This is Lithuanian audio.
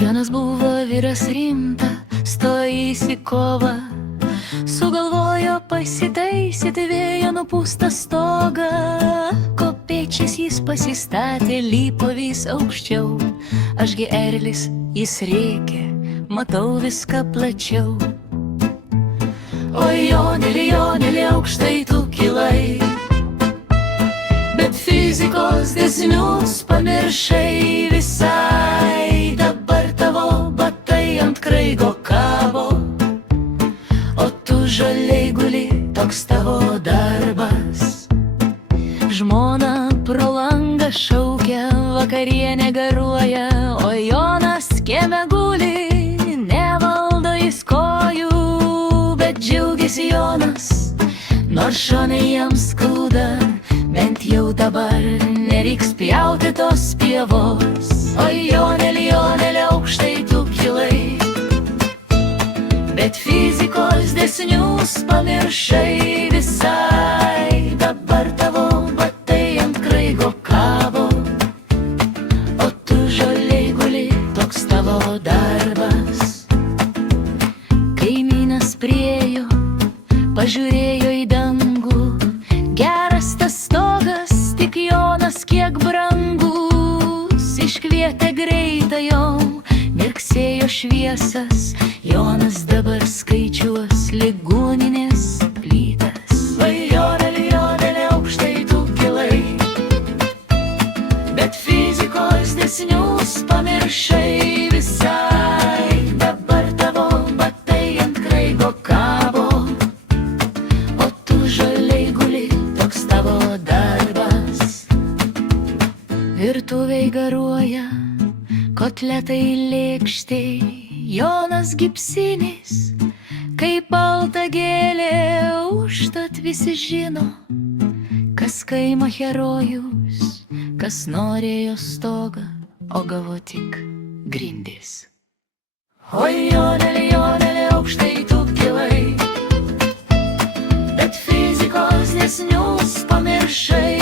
Jonas buvo vyras rimta, stojys į kovą, sugalvojo pasitaisyti vėjo nupūstą stogą. Kopėčias jis pasistatė, lipo vis aukščiau, ašgi erlis jis rėkė, matau viską plačiau. O Joneli, Joneli, aukštai tu kilai, bet fizikos dėsnius pamiršai visai. Dabar tavo batai ant kraigo kabo, o tu žaliai guli, toks tavo darbas. Žmona pro langą šaukia, vakarienė garuoja, o Jonas kieme guli, nevaldo jis kojų. Bet džiaugiasi Jonas, nors šonai jam skauda, bent jau dabar nereiks pjauti tos pievos. O Joneli, Joneli, aukštai tu kilai, bet fizikos dėsnius pamiršai visai. Dabar tavo batai ant kraigo kabo, o tu žaliai guli, toks tavo darbas. Kaimynas priejo, pažiūrėjo į dangų, geras tas stogas, tik Jonas kiek brangus. Iškvietė greitąją, mirksėjo šviesas, Jonas dabar skaičiuos ligoninės plytas. Vai Joneli, Joneli, aukštai tu kilai, bet fizikos dėsnius pamiršai visai. Dabar tavo batai ant kraigo kabo, o tu žaliai guli, toks tavo darbas. Virtuvėj garuoja kotletai lėkštėj, Jonas gipsinis, kaip balta gėlė. Užtat visi žino, kas kaimo herojus, kas norėjo stogą, o gavo tik grindis. Oi Joneli, Joneli, aukštai tu kilai, bet fizikos dėsnius pamiršai